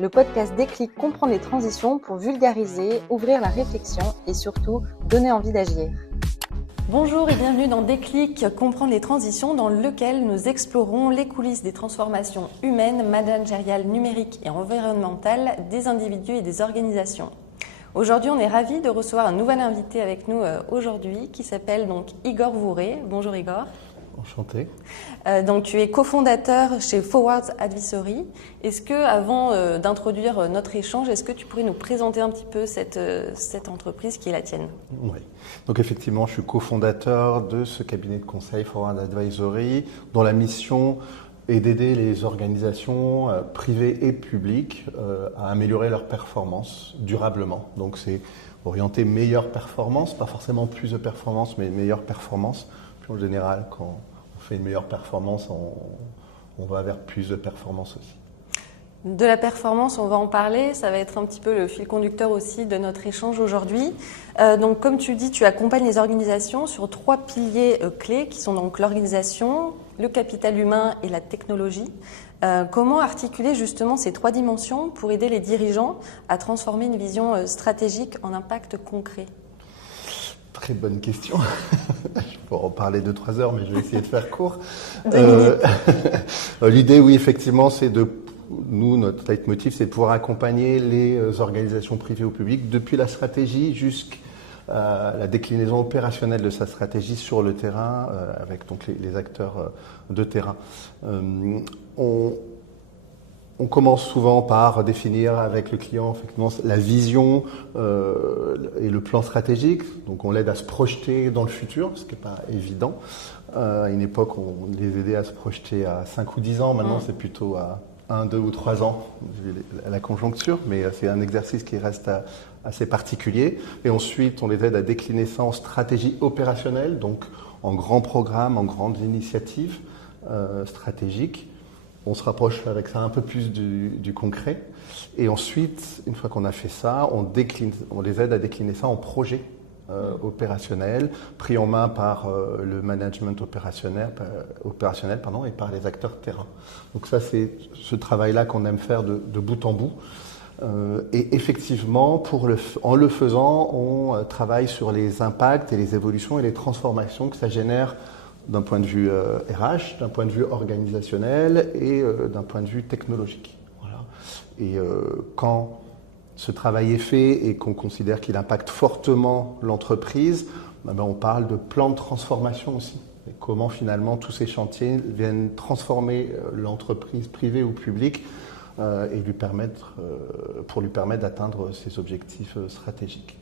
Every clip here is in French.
Le podcast Déclic comprend les transitions pour vulgariser, ouvrir la réflexion et surtout donner envie d'agir. Bonjour et bienvenue dans Déclic, comprendre les transitions, dans lequel nous explorons les coulisses des transformations humaines, managériales, numériques et environnementales des individus et des organisations. Aujourd'hui, on est ravis de recevoir un nouvel invité avec nous aujourd'hui qui s'appelle donc Igor Vouré. Bonjour Igor. Enchanté. Donc tu es cofondateur chez Forward Advisory. Est-ce que, avant d'introduire notre échange, est-ce que tu pourrais nous présenter un petit peu cette entreprise qui est la tienne ? Oui. Donc effectivement, je suis cofondateur de ce cabinet de conseil Forward Advisory, dont la mission est d'aider les organisations privées et publiques à améliorer leur performance durablement. Donc c'est orienté meilleure performance, pas forcément plus de performance, mais meilleure performance. Puis en général, quand on fait une meilleure performance, on va vers plus de performance aussi. De la performance, on va en parler. Ça va être un petit peu le fil conducteur aussi de notre échange aujourd'hui. Donc, comme tu dis, tu accompagnes les organisations sur 3 piliers clés qui sont donc l'organisation, le capital humain et la technologie. Comment articuler justement ces 3 dimensions pour aider les dirigeants à transformer une vision stratégique en impact concret ? Très bonne question. Je pourrais en parler 2-3 heures, mais je vais essayer de faire court. L'idée, oui, effectivement, c'est nous, notre leitmotiv, c'est de pouvoir accompagner les organisations privées ou publiques depuis la stratégie jusqu'à la déclinaison opérationnelle de sa stratégie sur le terrain, avec donc les acteurs de terrain. On commence souvent par définir avec le client effectivement la vision et le plan stratégique. Donc on l'aide à se projeter dans le futur, ce qui n'est pas évident. À une époque, on les aidait à se projeter à 5 ou 10 ans. Maintenant, c'est plutôt à 1, 2 ou 3 ans, vu la conjoncture. Mais c'est un exercice qui reste assez particulier. Et ensuite, on les aide à décliner ça en stratégie opérationnelle, donc en grands programmes, en grandes initiatives stratégiques. On se rapproche avec ça un peu plus du concret. Et ensuite, une fois qu'on a fait ça, on les aide à décliner ça en projet opérationnel, pris en main par le management opérationnel et par les acteurs terrain. Donc ça, c'est ce travail-là qu'on aime faire de bout en bout. Et effectivement, en le faisant, on travaille sur les impacts et les évolutions et les transformations que ça génère d'un point de vue RH, d'un point de vue organisationnel et d'un point de vue technologique. Voilà. Et quand ce travail est fait et qu'on considère qu'il impacte fortement l'entreprise, on parle de plan de transformation aussi. Et comment finalement tous ces chantiers viennent transformer l'entreprise privée ou publique et pour lui permettre d'atteindre ses objectifs stratégiques.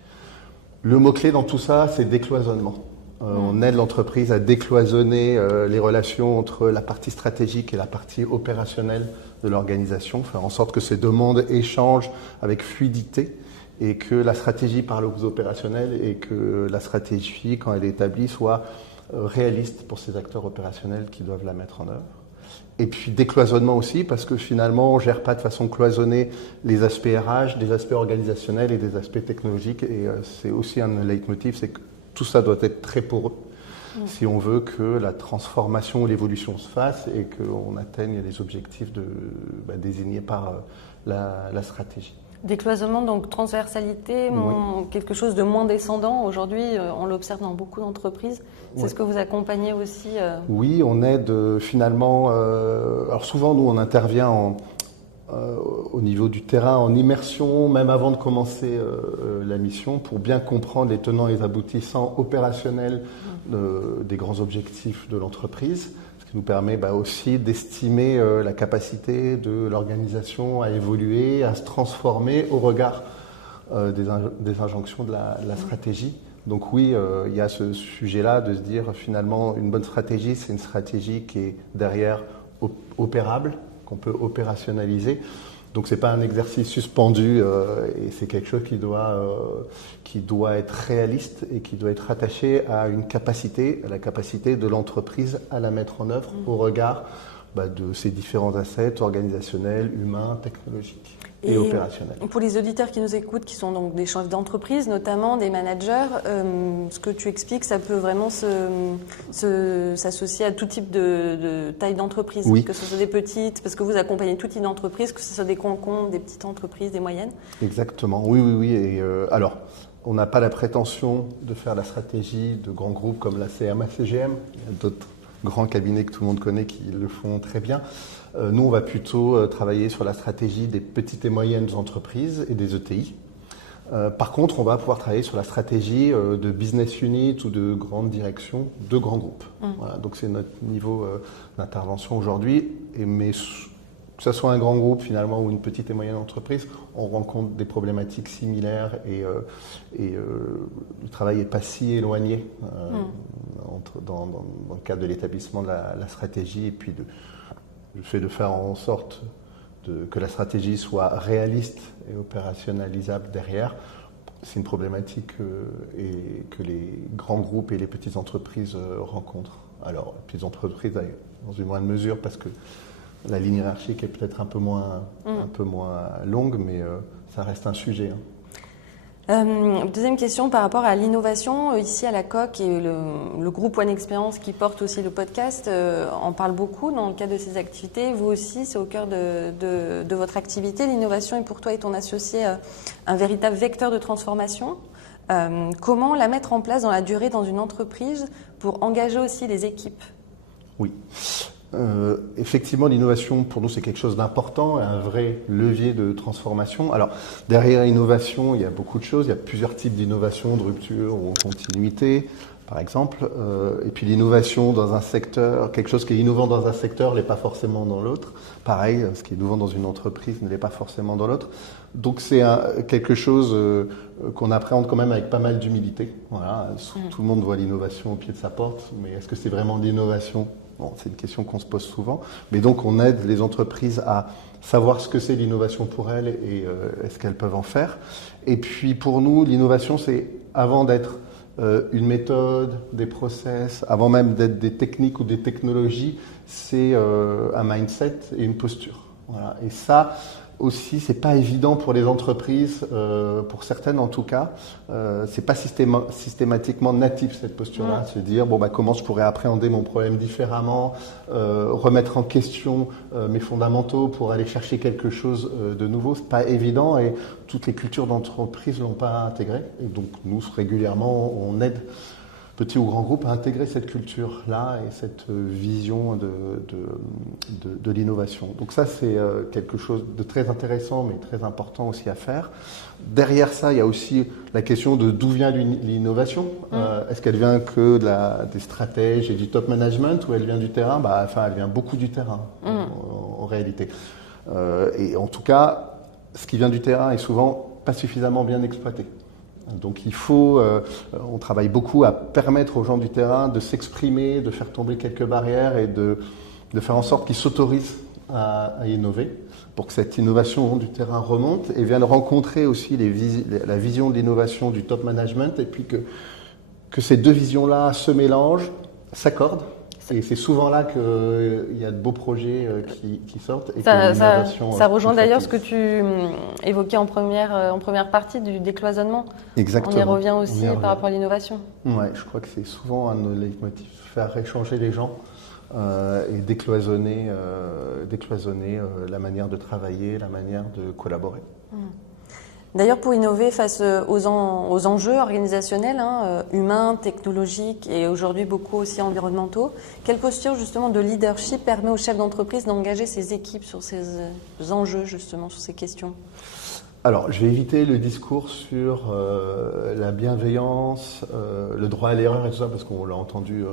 Le mot-clé dans tout ça, c'est décloisonnement. On aide l'entreprise à décloisonner les relations entre la partie stratégique et la partie opérationnelle de l'organisation, faire en sorte que ces deux mondes échangent avec fluidité et que la stratégie parle aux opérationnels et que la stratégie, quand elle est établie, soit réaliste pour ces acteurs opérationnels qui doivent la mettre en œuvre. Et puis décloisonnement aussi, parce que finalement, on ne gère pas de façon cloisonnée les aspects RH, des aspects organisationnels et des aspects technologiques. Et c'est aussi un leitmotiv, c'est que tout ça doit être très poreux si on veut que la transformation ou l'évolution se fasse et qu'on atteigne les objectifs désignés par la stratégie. Décloisonnement, donc transversalité, quelque chose de moins descendant. Aujourd'hui, on l'observe dans beaucoup d'entreprises. C'est ce que vous accompagnez aussi Oui, on aide finalement. Alors souvent, nous, on intervient au niveau du terrain, en immersion, même avant de commencer la mission, pour bien comprendre les tenants et les aboutissants opérationnels des grands objectifs de l'entreprise, ce qui nous permet aussi d'estimer la capacité de l'organisation à évoluer, à se transformer au regard des injonctions de la stratégie. Donc oui, il y a ce sujet-là de se dire finalement une bonne stratégie, c'est une stratégie qui est derrière opérable, qu'on peut opérationnaliser. Donc c'est pas un exercice suspendu et c'est quelque chose qui doit être réaliste et qui doit être attaché à la capacité de l'entreprise à la mettre en œuvre au regard de ces différents assets organisationnels, humains, technologiques. et opérationnel. Pour les auditeurs qui nous écoutent, qui sont donc des chefs d'entreprise, notamment des managers, ce que tu expliques, ça peut vraiment s'associer à tout type de taille d'entreprise, oui. Que ce soit des petites, parce que vous accompagnez tout type d'entreprise, que ce soit des grands comptes, des petites entreprises, des moyennes. Exactement, oui. Et alors, on n'a pas la prétention de faire la stratégie de grands groupes comme la CMA CGM. Il y a d'autres grands cabinets que tout le monde connaît qui le font très bien. Nous, on va plutôt travailler sur la stratégie des petites et moyennes entreprises et des ETI. Par contre, on va pouvoir travailler sur la stratégie de business unit ou de grande direction de grands groupes. Voilà, donc c'est notre niveau d'intervention aujourd'hui. Mais que ce soit un grand groupe finalement ou une petite et moyenne entreprise, on rencontre des problématiques similaires et le travail n'est pas si éloigné dans le cadre de l'établissement de la stratégie et puis le fait de faire en sorte que la stratégie soit réaliste et opérationnalisable derrière. C'est une problématique que les grands groupes et les petites entreprises rencontrent. Alors, les petites entreprises dans une moindre mesure parce que la ligne hiérarchique est peut-être un peu moins longue, mais ça reste un sujet. Deuxième question par rapport à l'innovation. Ici à la COQ et le groupe One Experience qui porte aussi le podcast en parle beaucoup dans le cadre de ses activités. Vous aussi, c'est au cœur de votre activité. L'innovation est pour toi et ton associé un véritable vecteur de transformation. Comment la mettre en place dans la durée dans une entreprise pour engager aussi les équipes ? Oui. Effectivement, l'innovation, pour nous, c'est quelque chose d'important, un vrai levier de transformation. Alors, derrière l'innovation, il y a beaucoup de choses. Il y a plusieurs types d'innovation, de rupture ou en continuité, par exemple. Et puis l'innovation dans un secteur, quelque chose qui est innovant dans un secteur n'est pas forcément dans l'autre. Pareil, ce qui est innovant dans une entreprise ne l'est pas forcément dans l'autre. Donc, c'est quelque chose qu'on appréhende quand même avec pas mal d'humilité. Voilà. Tout le monde voit l'innovation au pied de sa porte, mais est-ce que c'est vraiment de l'innovation ? Bon, c'est une question qu'on se pose souvent, mais donc on aide les entreprises à savoir ce que c'est l'innovation pour elles et est-ce qu'elles peuvent en faire. Et puis pour nous, l'innovation, c'est avant d'être une méthode, des process, avant même d'être des techniques ou des technologies, c'est un mindset et une posture. Voilà. Et ça aussi, c'est pas évident pour les entreprises, pour certaines en tout cas. C'est pas systématiquement natif cette posture-là, se dire comment je pourrais appréhender mon problème différemment, remettre en question mes fondamentaux pour aller chercher quelque chose de nouveau. C'est pas évident et toutes les cultures d'entreprise l'ont pas intégré. Et donc nous régulièrement, on aide petits ou grands groupes à intégrer cette culture-là et cette vision de l'innovation. Donc ça, c'est quelque chose de très intéressant, mais très important aussi à faire. Derrière ça, il y a aussi la question de d'où vient l'innovation. Est-ce qu'elle vient que des stratèges et du top management ou elle vient du terrain ? Elle vient beaucoup du terrain, en réalité. Et en tout cas, ce qui vient du terrain est souvent pas suffisamment bien exploité. Donc il faut, on travaille beaucoup à permettre aux gens du terrain de s'exprimer, de faire tomber quelques barrières et de faire en sorte qu'ils s'autorisent à innover pour que cette innovation du terrain remonte et vienne rencontrer aussi la vision de l'innovation du top management et puis que ces deux visions-là se mélangent, s'accordent. Et c'est souvent là qu'il y a de beaux projets qui sortent. Et ça rejoint d'ailleurs ce que tu évoquais en première partie du décloisonnement. Exactement. On y revient aussi par rapport à l'innovation. Oui, je crois que c'est souvent un de nos leitmotifs, faire échanger les gens et décloisonner la manière de travailler, la manière de collaborer. D'ailleurs, pour innover face aux enjeux organisationnels, humains, technologiques et aujourd'hui beaucoup aussi environnementaux, quelle posture justement de leadership permet aux chefs d'entreprise d'engager ses équipes sur ces enjeux, justement, sur ces questions ? Alors, je vais éviter le discours sur la bienveillance, le droit à l'erreur et tout ça, parce qu'on l'a entendu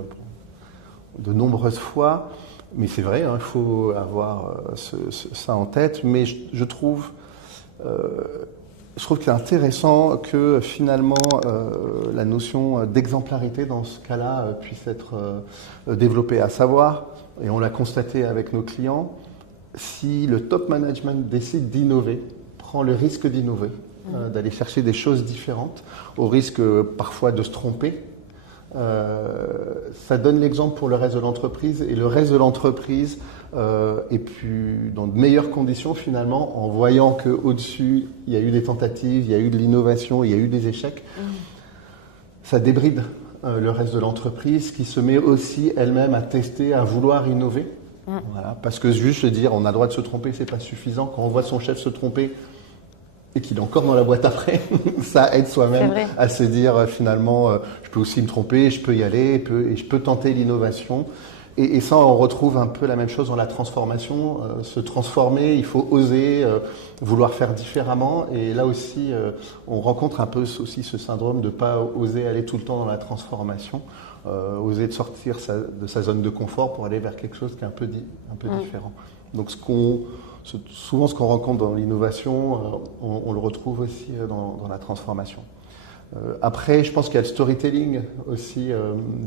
de nombreuses fois. Mais c'est vrai, il faut avoir ça en tête. Mais je trouve que c'est intéressant que finalement la notion d'exemplarité dans ce cas-là puisse être développée, à savoir, et on l'a constaté avec nos clients, si le top management décide d'innover, prend le risque d'innover, d'aller chercher des choses différentes, au risque parfois de se tromper, ça donne l'exemple pour le reste de l'entreprise et le reste de l'entreprise et puis dans de meilleures conditions finalement, en voyant qu'au-dessus, il y a eu des tentatives, il y a eu de l'innovation, il y a eu des échecs. Ça débride le reste de l'entreprise qui se met aussi elle-même à tester, à vouloir innover. Voilà, parce que juste se dire on a le droit de se tromper, c'est pas suffisant. Quand on voit son chef se tromper et qu'il est encore dans la boîte après, ça aide soi-même à se dire finalement je peux aussi me tromper, je peux y aller et je peux tenter l'innovation. Et ça, on retrouve un peu la même chose dans la transformation. Se transformer, il faut oser, vouloir faire différemment. Et là aussi, on rencontre un peu aussi ce syndrome de ne pas oser aller tout le temps dans la transformation, oser de sortir de sa zone de confort pour aller vers quelque chose qui est un peu différent. Donc souvent, ce qu'on rencontre dans l'innovation, on le retrouve aussi dans la transformation. Après, je pense qu'il y a le storytelling aussi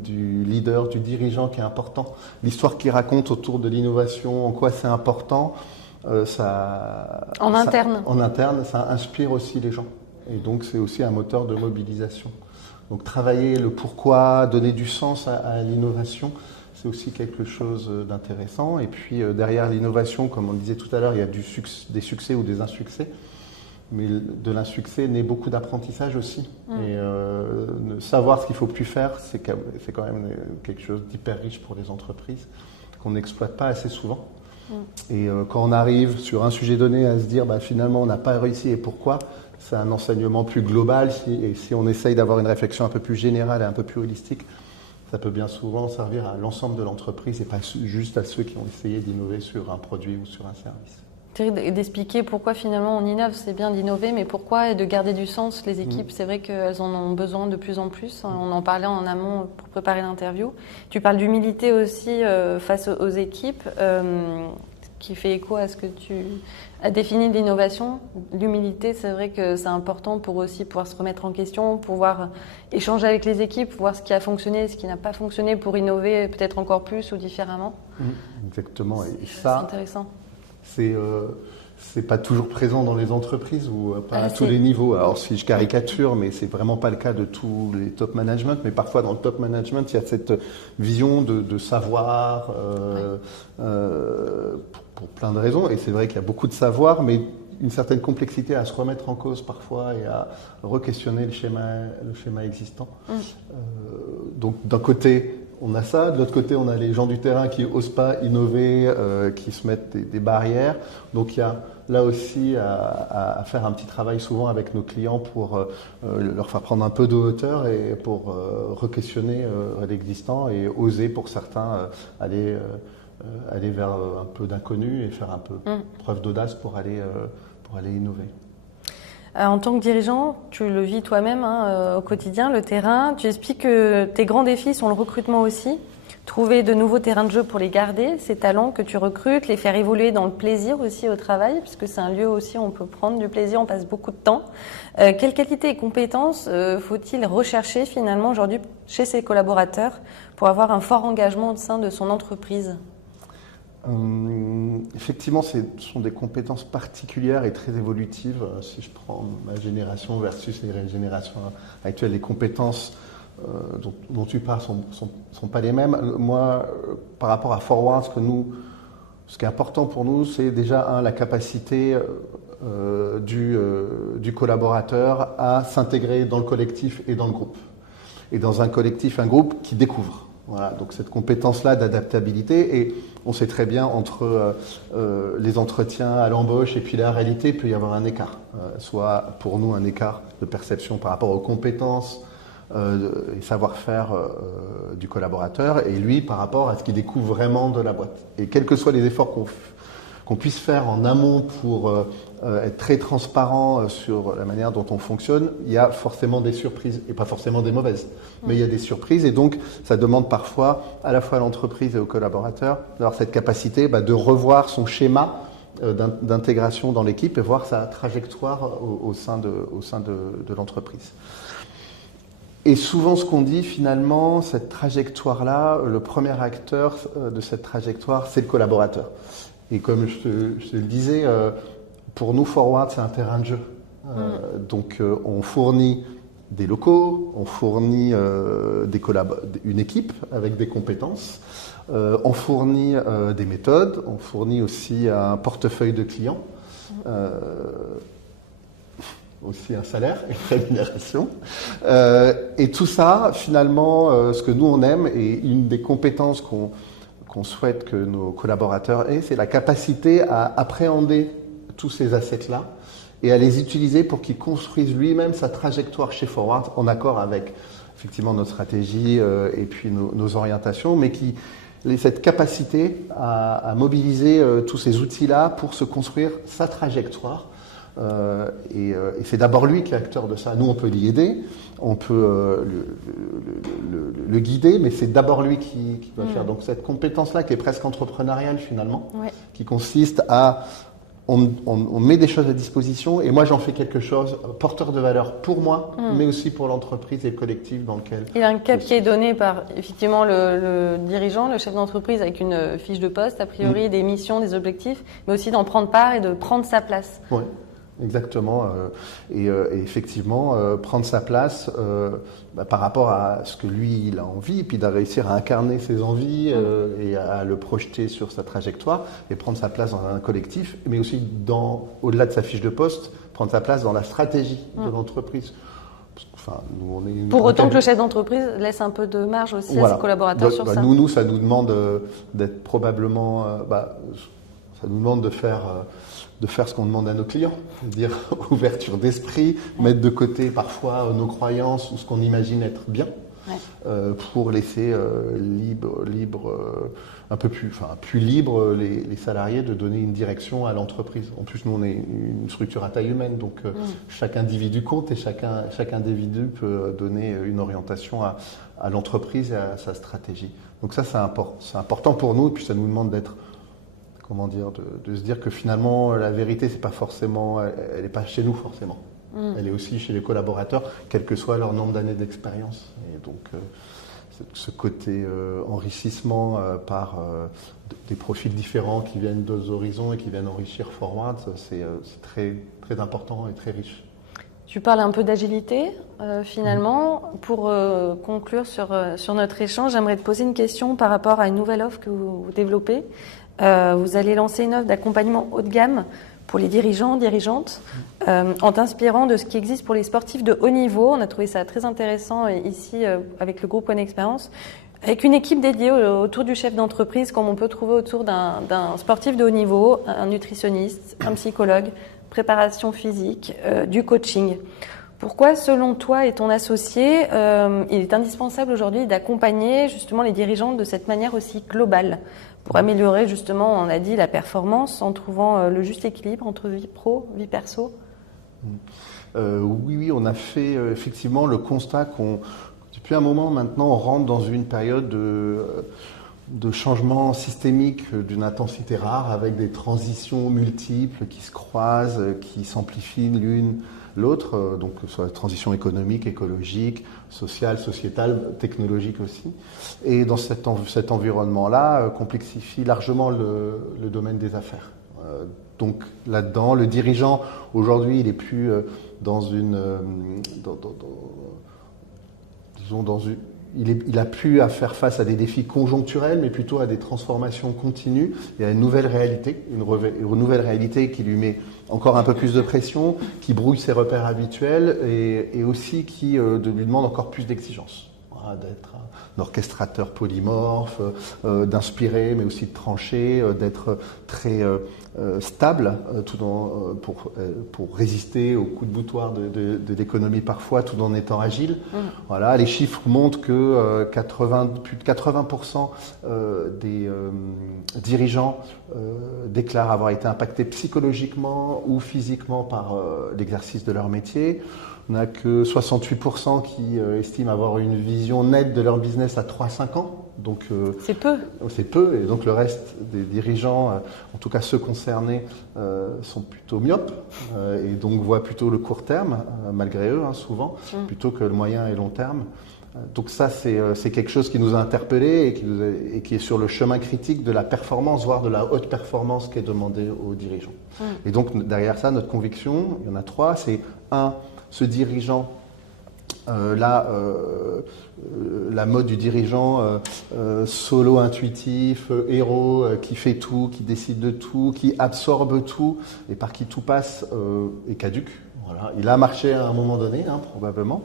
du leader, du dirigeant qui est important. L'histoire qu'il raconte autour de l'innovation, en quoi c'est important, en interne, ça inspire aussi les gens. Et donc, c'est aussi un moteur de mobilisation. Donc, travailler le pourquoi, donner du sens à l'innovation, c'est aussi quelque chose d'intéressant. Et puis, derrière l'innovation, comme on le disait tout à l'heure, il y a des succès ou des insuccès. Mais de l'insuccès naît beaucoup d'apprentissage aussi. Et savoir ce qu'il ne faut plus faire, c'est quand même quelque chose d'hyper riche pour les entreprises, qu'on n'exploite pas assez souvent. Et quand on arrive sur un sujet donné à se dire finalement on n'a pas réussi et pourquoi, c'est un enseignement plus global. Et si on essaye d'avoir une réflexion un peu plus générale et un peu plus holistique, ça peut bien souvent servir à l'ensemble de l'entreprise et pas juste à ceux qui ont essayé d'innover sur un produit ou sur un service. D'expliquer pourquoi finalement on innove, c'est bien d'innover, mais pourquoi et de garder du sens. Les équipes, c'est vrai qu'elles en ont besoin de plus en plus. On en parlait en amont pour préparer l'interview. Tu parles d'humilité aussi face aux équipes, qui fait écho à ce que tu as défini de l'innovation. L'humilité, c'est vrai que c'est important pour aussi pouvoir se remettre en question, pouvoir échanger avec les équipes, voir ce qui a fonctionné, ce qui n'a pas fonctionné pour innover peut-être encore plus ou différemment. Exactement. Et c'est ça, intéressant. C'est pas toujours présent dans les entreprises ou pas à tous les niveaux. Alors si je caricature, mais c'est vraiment pas le cas de tous les top management. Mais parfois dans le top management, il y a cette vision de savoir pour plein de raisons. Et c'est vrai qu'il y a beaucoup de savoir, mais une certaine complexité à se remettre en cause parfois et à re-questionner le schéma existant. Donc d'un côté, on a ça. De l'autre côté, on a les gens du terrain qui n'osent pas innover, qui se mettent des barrières. Donc il y a là aussi à faire un petit travail souvent avec nos clients pour leur faire prendre un peu de hauteur et pour re-questionner l'existant et oser pour certains aller vers un peu d'inconnu et faire un peu preuve d'audace pour aller innover. En tant que dirigeant, tu le vis toi-même au quotidien, le terrain. Tu expliques que tes grands défis sont le recrutement aussi. Trouver de nouveaux terrains de jeu pour les garder, ces talents que tu recrutes, les faire évoluer dans le plaisir aussi au travail, puisque c'est un lieu aussi où on peut prendre du plaisir, on passe beaucoup de temps. Quelles qualités et compétences faut-il rechercher finalement aujourd'hui chez ses collaborateurs pour avoir un fort engagement au sein de son entreprise ? Effectivement, ce sont des compétences particulières et très évolutives. Si je prends ma génération versus les générations actuelles, les compétences dont tu parles sont pas les mêmes. Moi, par rapport à Forward, ce qui est important pour nous, c'est déjà la capacité du collaborateur à s'intégrer dans le collectif et dans le groupe. Et dans un collectif, un groupe qui découvre. Voilà, donc cette compétence-là d'adaptabilité, et on sait très bien entre les entretiens à l'embauche et puis la réalité, il peut y avoir un écart. Soit pour nous un écart de perception par rapport aux compétences et savoir-faire du collaborateur, et lui par rapport à ce qu'il découvre vraiment de la boîte. Et quels que soient les efforts qu'on puisse faire en amont pour être très transparent sur la manière dont on fonctionne, il y a forcément des surprises, et pas forcément des mauvaises, mais il y a des surprises, et donc ça demande parfois à la fois à l'entreprise et aux collaborateurs d'avoir cette capacité de revoir son schéma d'intégration dans l'équipe et voir sa trajectoire au sein de l'entreprise. Et souvent, ce qu'on dit finalement, cette trajectoire-là, le premier acteur de cette trajectoire, c'est le collaborateur. Et comme je te le disais, pour nous, Forward, c'est un terrain de jeu. Donc, on fournit des locaux, on fournit une équipe avec des compétences, on fournit des méthodes, on fournit aussi un portefeuille de clients, aussi un salaire, une rémunération. Et tout ça, finalement, ce que nous on aime, et une des compétences qu'on souhaite que nos collaborateurs aient, c'est la capacité à appréhender tous ces assets-là et à les utiliser pour qu'ils construisent lui-même sa trajectoire chez Forward en accord avec effectivement notre stratégie et puis nos orientations, mais qui cette capacité à mobiliser tous ces outils-là pour se construire sa trajectoire. Et c'est d'abord lui qui est acteur de ça. Nous, on peut l'y aider, on peut le guider, mais c'est d'abord lui qui doit le faire. Donc cette compétence-là qui est presque entrepreneuriale finalement, qui consiste à on met des choses à disposition et moi j'en fais quelque chose porteur de valeur pour moi, mais aussi pour l'entreprise et le collectif dans lequel... Il y a un cap qui est donné par effectivement le dirigeant, le chef d'entreprise avec une fiche de poste, a priori des missions, des objectifs, mais aussi d'en prendre part et de prendre sa place. Oui. Exactement, et effectivement prendre sa place par rapport à ce que lui il a envie, et puis de réussir à incarner ses envies et à le projeter sur sa trajectoire, et prendre sa place dans un collectif, mais aussi au-delà de sa fiche de poste, prendre sa place dans la stratégie de l'entreprise. Enfin, nous, pour autant que le chef d'entreprise laisse un peu de marge aussi à ses collaborateurs sur ça. Nous, ça nous demande d'être probablement, ça nous demande de faire ce qu'on demande à nos clients, c'est-à-dire ouverture d'esprit, mettre de côté parfois nos croyances ou ce qu'on imagine être bien, pour laisser un peu plus libre les salariés de donner une direction à l'entreprise. En plus, nous, on est une structure à taille humaine, donc chaque individu compte et chaque individu peut donner une orientation à l'entreprise et à sa stratégie. Donc ça, c'est important pour nous, et puis ça nous demande d'être de se dire que finalement la vérité c'est pas forcément, elle n'est pas chez nous forcément, elle est aussi chez les collaborateurs, quel que soit leur nombre d'années d'expérience. Et donc ce côté enrichissement par des profils différents qui viennent d'autres horizons et qui viennent enrichir Forward, c'est très, très important et très riche. Tu parles un peu d'agilité finalement. Pour conclure sur notre échange, j'aimerais te poser une question par rapport à une nouvelle offre que vous développez. Vous allez lancer une offre d'accompagnement haut de gamme pour les dirigeants, dirigeantes, en t'inspirant de ce qui existe pour les sportifs de haut niveau. On a trouvé ça très intéressant ici avec le groupe One Experience, avec une équipe dédiée autour du chef d'entreprise, comme on peut trouver autour d'un sportif de haut niveau, un nutritionniste, un psychologue, préparation physique, du coaching. Pourquoi, selon toi et ton associé, il est indispensable aujourd'hui d'accompagner justement les dirigeants de cette manière aussi globale pour améliorer justement, on a dit, la performance en trouvant le juste équilibre entre vie pro, vie perso? Oui, on a fait effectivement le constat depuis un moment maintenant, on rentre dans une période de changement systémique d'une intensité rare, avec des transitions multiples qui se croisent, qui s'amplifient l'une l'autre, donc soit la transition économique, écologique, sociale, sociétale, technologique aussi. Et dans cet environnement-là, complexifie largement le domaine des affaires. Donc là-dedans, le dirigeant, aujourd'hui, il n'est plus il a plus à faire face à des défis conjoncturels, mais plutôt à des transformations continues et à une nouvelle réalité, une nouvelle réalité qui lui met encore un peu plus de pression, qui brouille ses repères habituels et aussi qui lui demande encore plus d'exigences. Voilà, d'être un orchestrateur polymorphe, d'inspirer, mais aussi de trancher, d'être très stable pour résister aux coups de boutoir de l'économie parfois, tout en étant agile. Voilà, les chiffres montrent que plus de 80% des dirigeants déclarent avoir été impactés psychologiquement ou physiquement par l'exercice de leur métier. On n'a que 68% qui estiment avoir une vision nette de leur business à 3-5 ans. Donc, c'est peu. C'est peu, et donc le reste des dirigeants, en tout cas ceux concernés, sont plutôt myopes et donc voient plutôt le court terme, malgré eux souvent, plutôt que le moyen et long terme. Donc ça, c'est quelque chose qui nous a interpellés et qui est sur le chemin critique de la performance, voire de la haute performance qui est demandée aux dirigeants. Et donc derrière ça, notre conviction, il y en a 3, c'est 1, ce dirigeant La mode du dirigeant solo intuitif, héros, qui fait tout, qui décide de tout, qui absorbe tout et par qui tout passe est caduque. Voilà. Il a marché à un moment donné, probablement,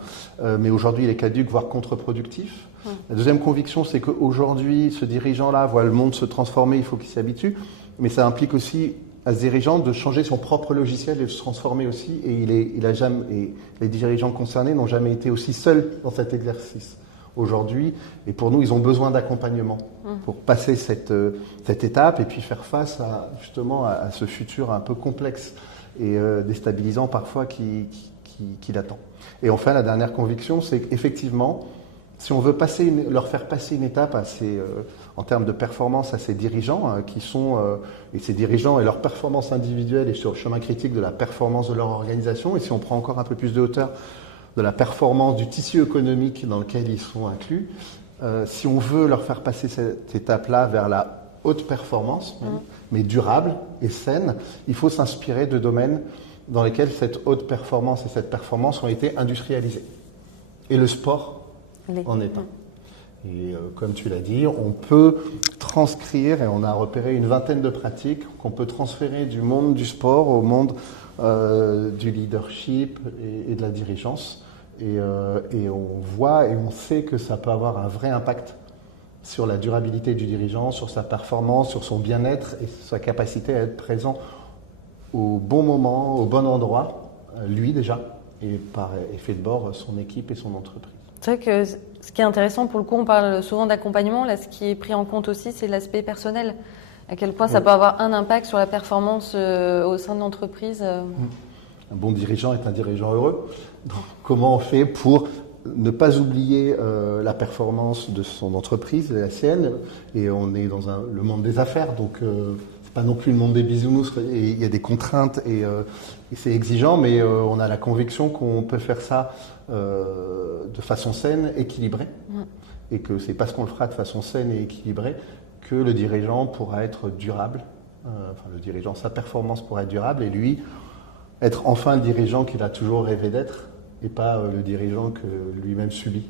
mais aujourd'hui il est caduque, voire contre-productif. La deuxième conviction, c'est qu'aujourd'hui, ce dirigeant-là voit le monde se transformer, il faut qu'il s'y habitue, mais ça implique aussi à ce dirigeant de changer son propre logiciel et de se transformer aussi. Et les dirigeants concernés n'ont jamais été aussi seuls dans cet exercice aujourd'hui. Et pour nous, ils ont besoin d'accompagnement pour passer cette étape et puis faire face justement à ce futur un peu complexe et déstabilisant parfois qui l'attend. Et enfin, la dernière conviction, c'est qu'effectivement, si on veut leur faire passer une étape en termes de performance à ces dirigeants, et ces dirigeants et leur performance individuelle et sur le chemin critique de la performance de leur organisation, et si on prend encore un peu plus de hauteur de la performance du tissu économique dans lequel ils sont inclus, si on veut leur faire passer cette étape-là vers la haute performance, mais durable et saine, il faut s'inspirer de domaines dans lesquels cette haute performance et cette performance ont été industrialisées. Et le sport en est un. Et comme tu l'as dit, on peut transcrire, et on a repéré une vingtaine de pratiques qu'on peut transférer du monde du sport au monde du leadership et de la dirigeance. Et on voit et on sait que ça peut avoir un vrai impact sur la durabilité du dirigeant, sur sa performance, sur son bien-être et sa capacité à être présent au bon moment, au bon endroit, lui déjà, et par effet de bord, son équipe et son entreprise. C'est vrai que ce qui est intéressant, pour le coup, on parle souvent d'accompagnement. Là, ce qui est pris en compte aussi, c'est l'aspect personnel. À quel point ça peut avoir un impact sur la performance au sein de l'entreprise. Un bon dirigeant est un dirigeant heureux. Donc, comment on fait pour ne pas oublier la performance de son entreprise, de la sienne? Et on est dans le monde des affaires, donc c'est pas non plus le monde des bisounours. Et il y a des contraintes et c'est exigeant, mais on a la conviction qu'on peut faire ça de façon saine, équilibrée, et que c'est parce qu'on le fera de façon saine et équilibrée que le dirigeant pourra être durable. Sa performance pourra être durable, et lui être enfin le dirigeant qu'il a toujours rêvé d'être, et pas le dirigeant que lui-même subit.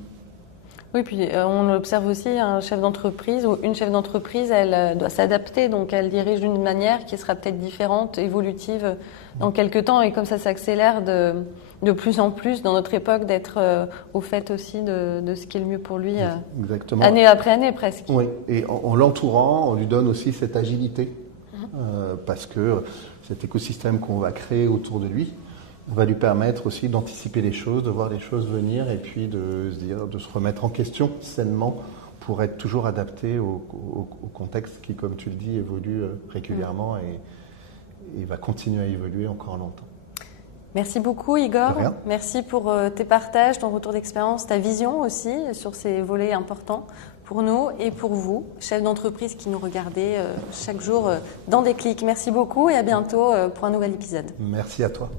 Oui, puis on observe aussi un chef d'entreprise ou une chef d'entreprise, elle doit s'adapter, donc elle dirige d'une manière qui sera peut-être différente, évolutive dans quelques temps, et comme ça s'accélère de plus en plus dans notre époque d'être au fait aussi de ce qui est le mieux pour lui, Exactement. Année après année presque. Oui, et en l'entourant, on lui donne aussi cette agilité, parce que cet écosystème qu'on va créer autour de lui va lui permettre aussi d'anticiper les choses, de voir les choses venir et puis de se remettre en question sainement pour être toujours adapté au contexte qui, comme tu le dis, évolue régulièrement et va continuer à évoluer encore longtemps. Merci beaucoup Igor, De rien. Merci pour tes partages, ton retour d'expérience, ta vision aussi sur ces volets importants pour nous et pour vous, chefs d'entreprise qui nous regardez chaque jour dans Déclic. Merci beaucoup et à bientôt pour un nouvel épisode. Merci à toi.